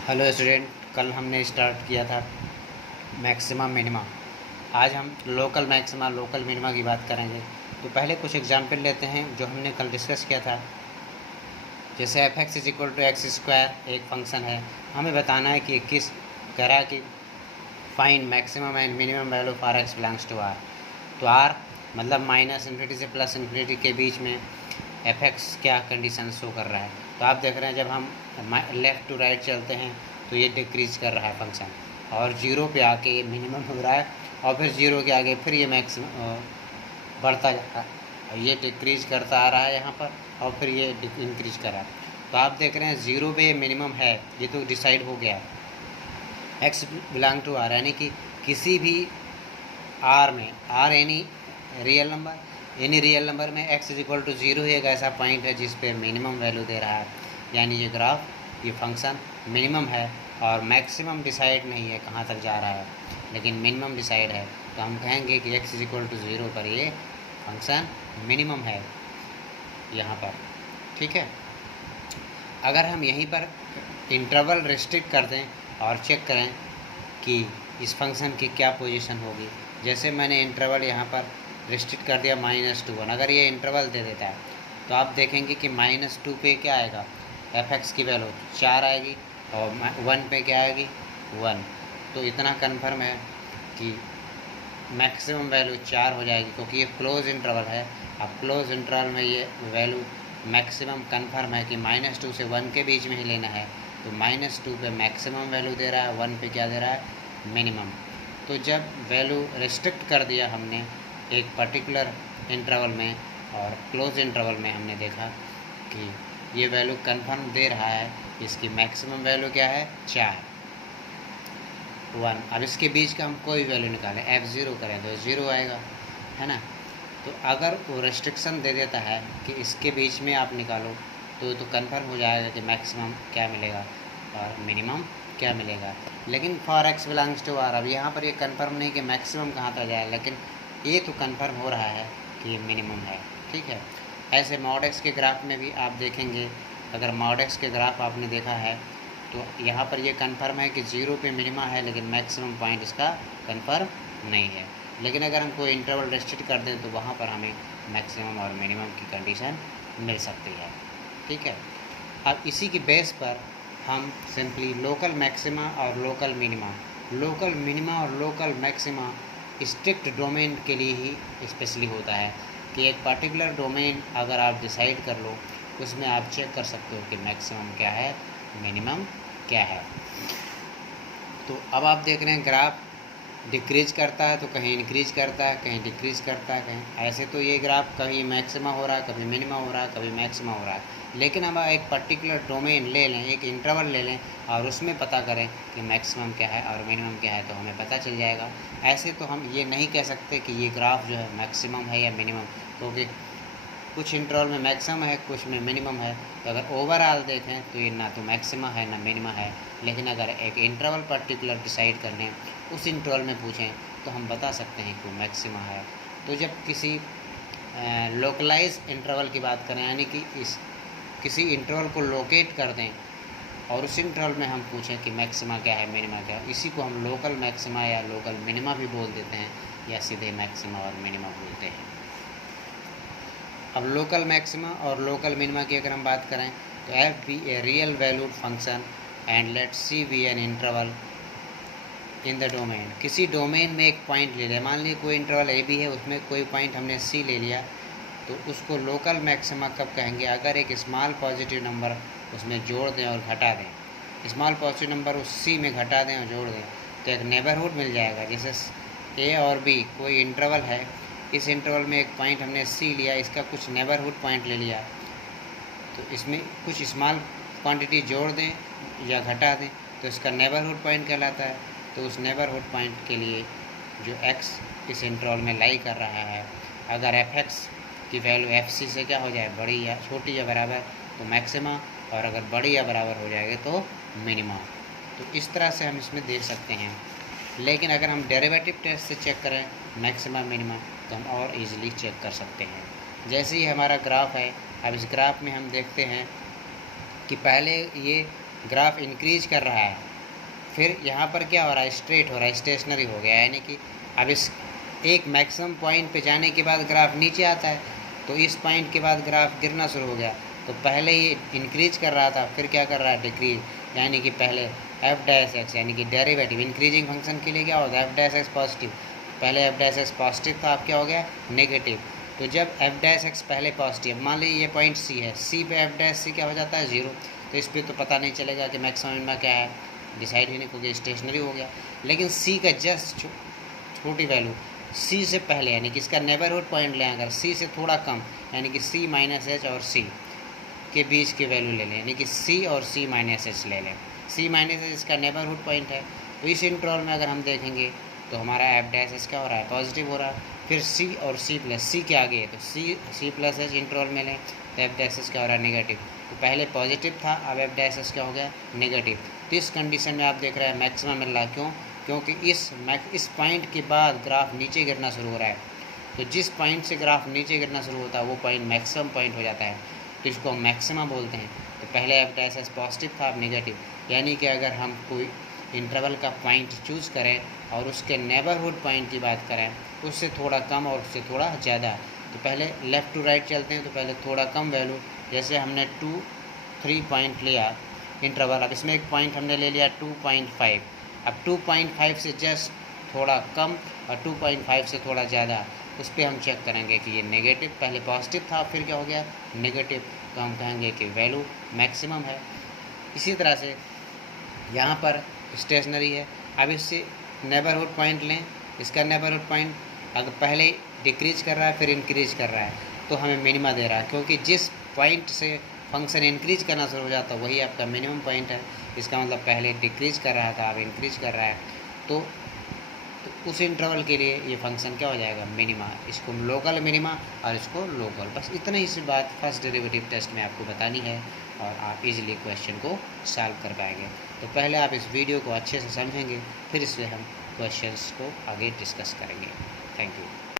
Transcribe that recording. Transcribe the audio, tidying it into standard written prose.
Hello student, कल हमने start किया था मैक्सिमा मिनिमा। आज हम लोकल मैक्सिमा लोकल मिनिमा की बात करेंगे। तो पहले कुछ एग्जाम्पल लेते हैं जो हमने कल डिस्कस किया था। जैसे F X is equal to X square एक फंक्शन है, हमें बताना है कि किस कह रहा है कि find maximum and minimum value for X belongs to R. तो आर मतलब माइनस इन्फिनिटी से प्लस इन्फिनिटी के बीच में एफ एक्स क्या कंडीशन शो कर रहा है। तो आप देख रहे हैं जब हम लेफ़्ट टू राइट चलते हैं तो ये डिक्रीज कर रहा है फंक्शन, और जीरो पे आके ये मिनिमम हो रहा है, और फिर जीरो के आगे फिर ये मैक्सिमम बढ़ता जा रहा है, और ये डिक्रीज करता आ रहा है यहाँ पर, और फिर ये इंक्रीज कर रहा है। तो आप देख रहे हैं जीरो पे मिनिमम है, ये तो डिसाइड हो गया है। एक्स बिलोंग टू आर यानी कि किसी भी आर में, आर एनी रियल नंबर में X is equal to zero ही एक ऐसा पॉइंट है जिस पे मिनिमम वैल्यू दे रहा है। यानी ये ग्राफ, ये फंक्शन मिनिमम है, और मैक्सिमम डिसाइड नहीं है कहाँ तक जा रहा है, लेकिन मिनिमम डिसाइड है। तो हम कहेंगे कि X is equal to zero पर ये फंक्शन मिनिमम है यहाँ पर। ठीक है, अगर हम यहीं पर इंटरवल रिस्ट्रिक्ट कर दें और चेक करें कि इस फंक्शन की क्या पोजीशन होगी। जैसे मैंने इंटरवल यहाँ पर रिस्ट्रिक्ट कर दिया -2 1। अगर ये इंटरवल दे देता है तो आप देखेंगे कि -2 पे क्या आएगा, एफ एक्स की वैल्यू 4 आएगी, और 1 पे क्या आएगी, 1। तो इतना कन्फर्म है कि मैक्सिमम वैल्यू 4 हो जाएगी, क्योंकि ये क्लोज इंटरवल है। अब क्लोज इंटरवल में ये वैल्यू मैक्सिमम कन्फर्म है कि -2 से 1 के बीच में ही लेना है। तो -2 पे मैक्सिमम वैल्यू दे रहा है, 1 पे क्या दे रहा है, मिनिमम। तो जब वैल्यू रिस्ट्रिक्ट कर दिया हमने एक पर्टिकुलर इंटरवल में, और क्लोज इंटरवल में हमने देखा कि ये वैल्यू कन्फर्म दे रहा है, इसकी मैक्सिमम वैल्यू क्या है, 4 1। अब इसके बीच का हम कोई वैल्यू निकालें, F0 करें तो 0 आएगा, है ना। तो अगर वो रेस्ट्रिक्शन दे देता है कि इसके बीच में आप निकालो, तो कन्फर्म हो जाएगा कि मैक्सिमम क्या मिलेगा और मिनिमम क्या मिलेगा। लेकिन for X belongs to R, अब यहाँ पर ये कन्फर्म नहीं कि मैक्सिमम कहाँ तक जाएगा, लेकिन ये तो कन्फर्म हो रहा है कि ये मिनिमम है। ठीक है, ऐसे मॉड एक्स के ग्राफ में भी आप देखेंगे, अगर मॉड एक्स के ग्राफ आपने देखा है तो यहाँ पर ये कन्फर्म है कि 0 पे मिनिमा है, लेकिन मैक्सिमम पॉइंट इसका कन्फर्म नहीं है। लेकिन अगर हम कोई इंटरवल रेस्ट्रिक्ट कर दें तो वहाँ पर हमें मैक्सिमम और मिनिमम की कंडीशन मिल सकती है। ठीक है, अब इसी की बेस पर हम सिंपली लोकल मैक्सिमा और लोकल मिनिमा और लोकल मैक्सिमा स्ट्रिक्ट डोमेन के लिए ही स्पेशली होता है, कि एक पर्टिकुलर डोमेन अगर आप डिसाइड कर लो, उसमें आप चेक कर सकते हो कि मैक्सिमम क्या है, मिनिमम क्या है। तो अब आप देख रहे हैं ग्राफ डिक्रीज करता है तो कहीं इंक्रीज करता है, कहीं डिक्रीज करता है, कहीं ऐसे। तो ये ग्राफ कभी मैक्सिमा हो रहा है, कभी मिनिमा हो रहा है, कभी मैक्सिमा हो रहा है। लेकिन अब एक पर्टिकुलर डोमेन ले लें, एक इंटरवल ले लें, और उसमें पता करें कि मैक्सिमम क्या है और मिनिमम क्या है, तो हमें पता चल जाएगा। ऐसे तो हम ये नहीं कह सकते कि ये ग्राफ जो है मैक्सिमम है या मिनिमम, क्योंकि कुछ इंटरवल में मैक्सिमम है, कुछ में मिनिमम है। तो अगर ओवरऑल देखें तो ये ना तो मैक्सिमा है ना मिनिमा है। लेकिन अगर एक इंटरवल पर्टिकुलर डिसाइड कर लें, उस इंटरवल में पूछें, तो हम बता सकते हैं कि वो मैक्सिमा है। तो जब किसी लोकलाइज इंटरवल की बात करें, यानी कि इस किसी इंटरवल को लोकेट कर दें और उस इंटरवल में हम पूछें कि मैक्सिमा क्या है, मिनिमा क्या है, इसी को हम लोकल मैक्सिमा या लोकल मिनिमा भी बोल देते हैं, या सीधे मैक्सिमा और मिनिमा बोलते हैं। अब लोकल मैक्सिमा और लोकल मिनिमा की अगर हम बात करें तो F be a real valued function and let C be an interval in the domain. किसी डोमेन में एक पॉइंट ले लिया, मान लीजिए कोई इंटरवल ए बी है, उसमें कोई पॉइंट हमने सी ले लिया, तो उसको लोकल मैक्सिमा कब कहेंगे, अगर एक स्मॉल पॉजिटिव नंबर उसमें जोड़ दें और घटा दें। स्मॉल पॉजिटिव नंबर उस सी में घटा दें और जोड़ दें तो एक नेबरहुड मिल जाएगा। जैसे ए और बी कोई इंटरवल है, इस इंटरवल में एक पॉइंट हमने सी लिया, इसका कुछ नेबरहुड पॉइंट ले लिया, तो इसमें कुछ स्मॉल क्वांटिटी जोड़ दें या घटा दें तो इसका नेबरहुड पॉइंट कहलाता है। तो उस नेबरहुड पॉइंट के लिए जो एक्स इस इंटरवल में लाई कर रहा है, अगर एफ एक्स की वैल्यू एफ सी से क्या हो जाए, बड़ी या छोटी या बराबर, तो मैक्सिमा, और अगर बड़ी या बराबर हो जाएगी तो मिनिमा। तो इस तरह से हम इसमें देख सकते हैं। लेकिन अगर हम डेरिवेटिव टेस्ट से चेक करें मैक्सिमा मिनिमा, तो हम और इजीली चेक कर सकते हैं। जैसे ही हमारा ग्राफ है, अब इस ग्राफ में हम देखते हैं कि पहले ये ग्राफ इंक्रीज कर रहा है, फिर यहाँ पर क्या हो रहा है, स्ट्रेट हो रहा है, स्टेशनरी हो गया, यानी कि अब इस एक मैक्सिमम पॉइंट पे जाने के बाद ग्राफ नीचे आता है, तो इस पॉइंट के बाद ग्राफ गिरना शुरू हो गया। तो पहले ये इंक्रीज कर रहा था, फिर क्या कर रहा है, डिक्रीज, यानी कि पहले एफ डैश एक्स यानी कि डेरिवेटिव इंक्रीजिंग फंक्शन के लिए क्या होता है, एफ डैश एक्स पॉजिटिव, पहले एफ डैश एक्स पॉजिटिव था, अब क्या हो गया, नेगेटिव। तो जब एफ डैश एक्स पहले पॉजिटिव, मान लीजिए ये पॉइंट सी है, सी पे एफ डैश सी क्या हो जाता है, 0, तो इस पर तो पता नहीं चलेगा कि मैक्सिमम मिनिमा क्या है, डिसाइड ही नहीं, क्योंकि स्टेशनरी हो गया। लेकिन सी का जस्ट छोटी वैल्यू सी से पहले, यानी कि इसका नेबरहुड पॉइंट लें अगर सी से थोड़ा कम, यानी कि सी माइनस एच और सी के बीच की वैल्यू ले लें, यानी कि सी और सी माइनस एच ले लें। सी माइनस एच इसका नेबरहुड पॉइंट है। तो इस इंटरवल में अगर हम देखेंगे तो हमारा एफ डैश एच क्या हो रहा है, पॉजिटिव हो रहा है। फिर सी और सी प्लस, सी के आगे है तो सी प्लस एच इंटरवल में लें तो एफ डैश एच क्या हो रहा है, नेगेटिव। तो पहले पॉजिटिव था, अब एफ डैश एच क्या हो गया, नेगेटिव। तो इस कंडीशन में आप देख रहे हैं मैक्सिमम मिल रहा है, क्यों, क्योंकि इस पॉइंट के बाद ग्राफ नीचे गिरना शुरू हो रहा है। तो जिस पॉइंट से ग्राफ नीचे गिरना शुरू होता है वो पॉइंट मैक्सिमम पॉइंट हो जाता है, तो इसको मैक्सिमम बोलते हैं। तो पहले एफ डैश एच पॉजिटिव था, अब नेगेटिव, यानी कि अगर हम कोई इंटरवल का पॉइंट चूज़ करें और उसके नेबरहुड पॉइंट की बात करें, उससे थोड़ा कम और उससे थोड़ा ज़्यादा, तो पहले लेफ़्ट टू राइट चलते हैं। तो पहले थोड़ा कम वैल्यू, जैसे हमने 2-3 पॉइंट लिया इंटरवल, अब इसमें एक पॉइंट हमने ले लिया 2.5, अब 2.5 से जस्ट थोड़ा कम और 2.5 से थोड़ा ज़्यादा, उस पर हम चेक करेंगे कि ये नेगेटिव, पहले पॉजिटिव था फिर क्या हो गया, नेगेटिव, तो हम कहेंगे कि वैल्यू मैक्सिमम है। इसी तरह से यहाँ पर स्टेशनरी है, अब इससे नेबरहुड पॉइंट लें, इसका नेबरहुड पॉइंट अगर पहले डिक्रीज कर रहा है फिर इंक्रीज कर रहा है तो हमें मिनिमा दे रहा है, क्योंकि जिस पॉइंट से फंक्शन इंक्रीज करना शुरू हो जाता है वही आपका मिनिमम पॉइंट है। इसका मतलब पहले डिक्रीज कर रहा था, अब इंक्रीज कर रहा है, तो उस इंटरवल के लिए ये फंक्शन क्या हो जाएगा, मिनिमा। इसको लोकल मिनिमा और इसको लोकल, बस इतना ही सी बात फर्स्ट डेरिवेटिव टेस्ट में आपको बतानी है और आप इजीली क्वेश्चन को सॉल्व कर पाएंगे। तो पहले आप इस वीडियो को अच्छे से समझेंगे, फिर इससे हम क्वेश्चंस को आगे डिस्कस करेंगे। Thank you.